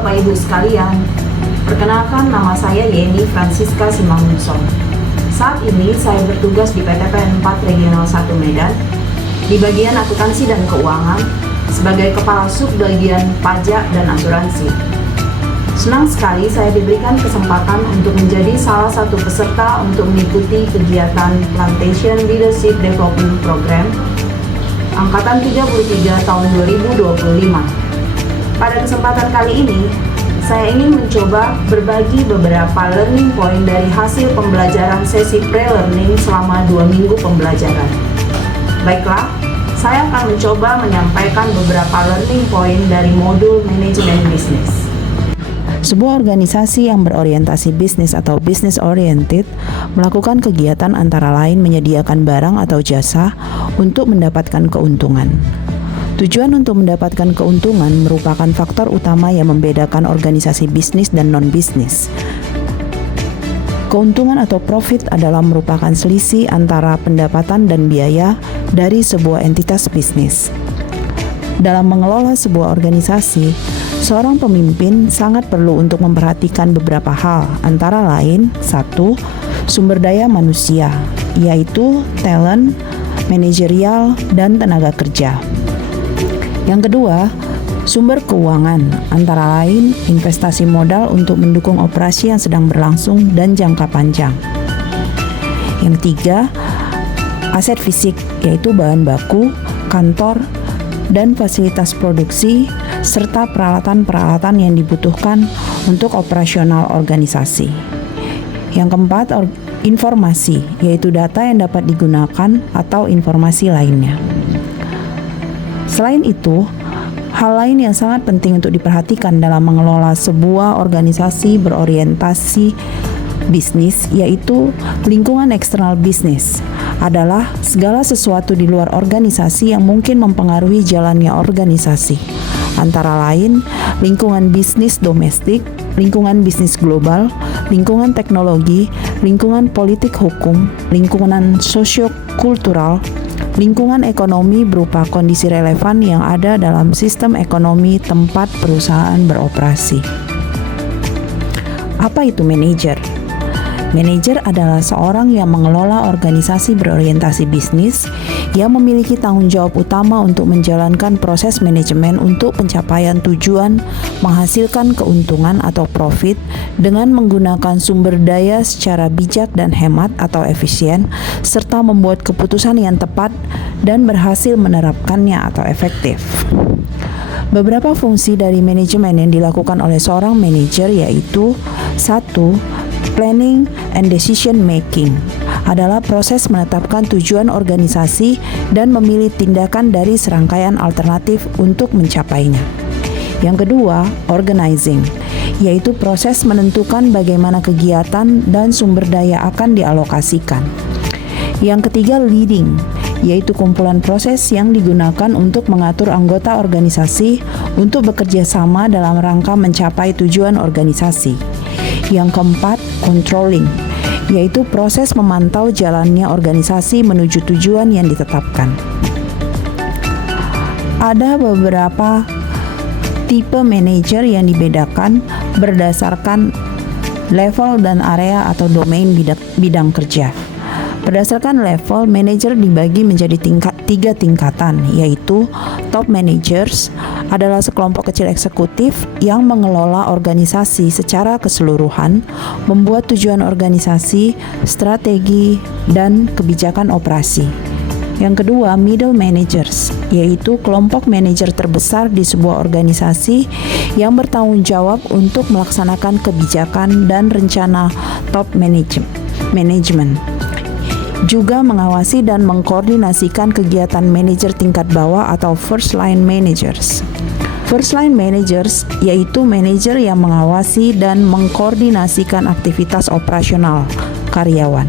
Bapak Ibu sekalian, perkenalkan nama saya Yeni Francisca Simangunson. Saat ini saya bertugas di PT PN 4 Regional 1 Medan di bagian akuntansi dan keuangan sebagai Kepala Sub bagian pajak dan asuransi. Senang sekali saya diberikan kesempatan untuk menjadi salah satu peserta untuk mengikuti kegiatan Plantation Leadership Development Program Angkatan 33 tahun 2025. Pada kesempatan kali ini, saya ingin mencoba berbagi beberapa learning point dari hasil pembelajaran sesi pre-learning selama 2 minggu pembelajaran. Baiklah, saya akan mencoba menyampaikan beberapa learning point dari modul manajemen bisnis. Sebuah organisasi yang berorientasi bisnis atau business oriented melakukan kegiatan antara lain menyediakan barang atau jasa untuk mendapatkan keuntungan. Tujuan untuk mendapatkan keuntungan merupakan faktor utama yang membedakan organisasi bisnis dan non-bisnis. Keuntungan atau profit adalah merupakan selisih antara pendapatan dan biaya dari sebuah entitas bisnis. Dalam mengelola sebuah organisasi, seorang pemimpin sangat perlu untuk memperhatikan beberapa hal, antara lain 1. Sumber daya manusia, yaitu talent, manajerial, dan tenaga kerja. Yang kedua, sumber keuangan, antara lain investasi modal untuk mendukung operasi yang sedang berlangsung dan jangka panjang. Yang ketiga, aset fisik, yaitu bahan baku, kantor, dan fasilitas produksi, serta peralatan-peralatan yang dibutuhkan untuk operasional organisasi. Yang keempat, informasi, yaitu data yang dapat digunakan atau informasi lainnya. Selain itu, hal lain yang sangat penting untuk diperhatikan dalam mengelola sebuah organisasi berorientasi bisnis, yaitu lingkungan eksternal bisnis, adalah segala sesuatu di luar organisasi yang mungkin mempengaruhi jalannya organisasi, antara lain lingkungan bisnis domestik, lingkungan bisnis global, lingkungan teknologi, lingkungan politik hukum, lingkungan sosio-kultural, lingkungan ekonomi berupa kondisi relevan yang ada dalam sistem ekonomi tempat perusahaan beroperasi. Apa itu manajer? Manajer adalah seorang yang mengelola organisasi berorientasi bisnis yang memiliki tanggung jawab utama untuk menjalankan proses manajemen untuk pencapaian tujuan menghasilkan keuntungan atau profit dengan menggunakan sumber daya secara bijak dan hemat atau efisien, serta membuat keputusan yang tepat dan berhasil menerapkannya atau efektif. Beberapa fungsi dari manajemen yang dilakukan oleh seorang manajer yaitu 1. Planning and decision making adalah proses menetapkan tujuan organisasi dan memilih tindakan dari serangkaian alternatif untuk mencapainya. Yang kedua, organizing, yaitu proses menentukan bagaimana kegiatan dan sumber daya akan dialokasikan. Yang ketiga, leading, yaitu kumpulan proses yang digunakan untuk mengatur anggota organisasi untuk bekerja sama dalam rangka mencapai tujuan organisasi. Yang keempat, controlling, yaitu proses memantau jalannya organisasi menuju tujuan yang ditetapkan. Ada beberapa tipe manajer yang dibedakan berdasarkan level dan area atau domain bidang kerja. Berdasarkan level, manajer dibagi menjadi 3 tingkatan, yaitu top managers adalah sekelompok kecil eksekutif yang mengelola organisasi secara keseluruhan, membuat tujuan organisasi, strategi, dan kebijakan operasi. Yang kedua, middle managers, yaitu kelompok manajer terbesar di sebuah organisasi yang bertanggung jawab untuk melaksanakan kebijakan dan rencana top management. Juga mengawasi dan mengkoordinasikan kegiatan manajer tingkat bawah atau first line managers. First line managers yaitu manajer yang mengawasi dan mengkoordinasikan aktivitas operasional karyawan.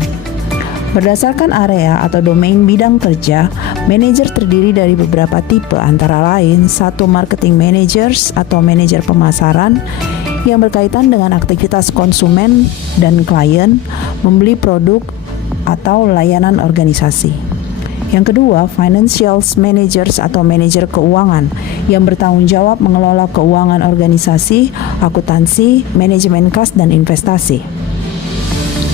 Berdasarkan area atau domain bidang kerja, manajer terdiri dari beberapa tipe, antara lain 1. Marketing managers atau manajer pemasaran yang berkaitan dengan aktivitas konsumen dan klien, membeli produk atau layanan organisasi. Yang kedua, financial managers atau manajer keuangan yang bertanggung jawab mengelola keuangan organisasi, akuntansi, manajemen kas, dan investasi.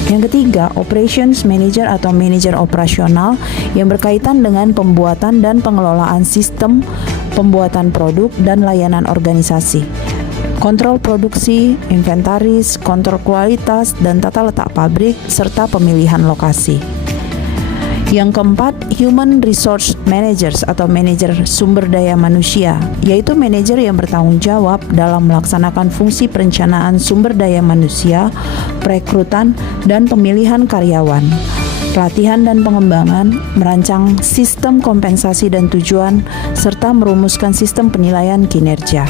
Yang ketiga, operations manager atau manajer operasional yang berkaitan dengan pembuatan dan pengelolaan sistem, pembuatan produk dan layanan organisasi, kontrol produksi, inventaris, kontrol kualitas, dan tata letak pabrik, serta pemilihan lokasi. Yang keempat, human resource managers atau manajer sumber daya manusia, yaitu manajer yang bertanggung jawab dalam melaksanakan fungsi perencanaan sumber daya manusia, perekrutan, dan pemilihan karyawan, pelatihan dan pengembangan, merancang sistem kompensasi dan tujuan, serta merumuskan sistem penilaian kinerja.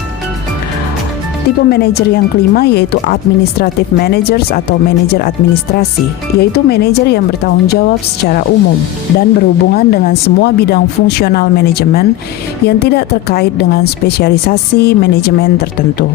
Tipe manajer yang kelima yaitu administrative managers atau manajer administrasi, yaitu manajer yang bertanggung jawab secara umum dan berhubungan dengan semua bidang fungsional manajemen yang tidak terkait dengan spesialisasi manajemen tertentu.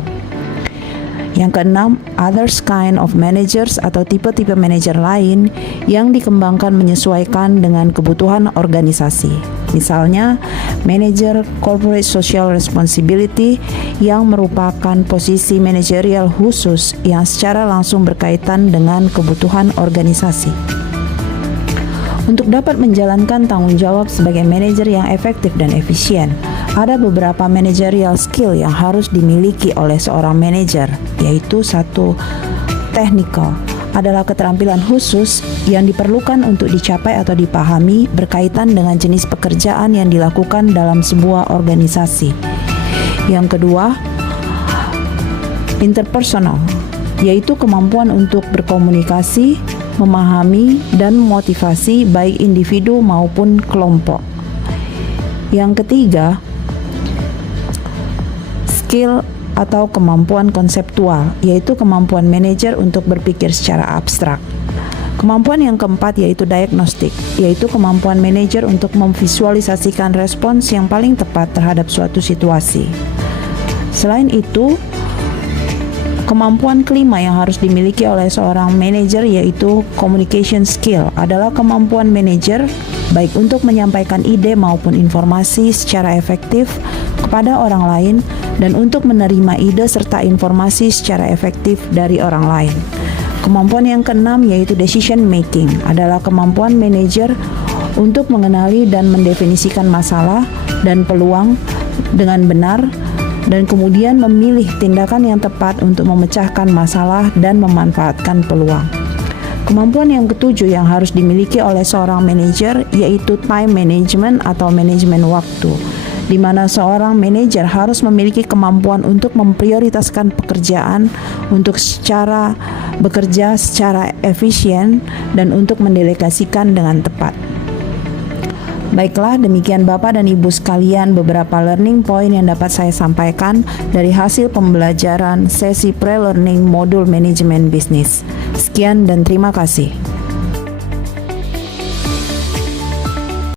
Yang keenam, others kind of managers atau tipe-tipe manajer lain yang dikembangkan menyesuaikan dengan kebutuhan organisasi. Misalnya, manajer corporate social responsibility yang merupakan posisi manajerial khusus yang secara langsung berkaitan dengan kebutuhan organisasi. Untuk dapat menjalankan tanggung jawab sebagai manajer yang efektif dan efisien, ada beberapa managerial skill yang harus dimiliki oleh seorang manajer, yaitu satu, technical, adalah keterampilan khusus yang diperlukan untuk dicapai atau dipahami berkaitan dengan jenis pekerjaan yang dilakukan dalam sebuah organisasi. Yang kedua, interpersonal, yaitu kemampuan untuk berkomunikasi, memahami, dan memotivasi baik individu maupun kelompok. Yang ketiga, skill atau kemampuan konseptual, yaitu kemampuan manajer untuk berpikir secara abstrak. Kemampuan yang keempat yaitu diagnostik, yaitu kemampuan manajer untuk memvisualisasikan respons yang paling tepat terhadap suatu situasi. Selain itu, kemampuan kelima yang harus dimiliki oleh seorang manajer yaitu communication skill, adalah kemampuan manajer baik untuk menyampaikan ide maupun informasi secara efektif kepada orang lain dan untuk menerima ide serta informasi secara efektif dari orang lain. Kemampuan yang keenam yaitu decision making, adalah kemampuan manajer untuk mengenali dan mendefinisikan masalah dan peluang dengan benar dan kemudian memilih tindakan yang tepat untuk memecahkan masalah dan memanfaatkan peluang. Kemampuan yang ketujuh yang harus dimiliki oleh seorang manajer yaitu time management atau manajemen waktu, di mana seorang manajer harus memiliki kemampuan untuk memprioritaskan pekerjaan untuk bekerja secara efisien dan untuk mendelegasikan dengan tepat. Baiklah, demikian Bapak dan Ibu sekalian beberapa learning point yang dapat saya sampaikan dari hasil pembelajaran sesi pre-learning modul manajemen bisnis. Sekian dan terima kasih.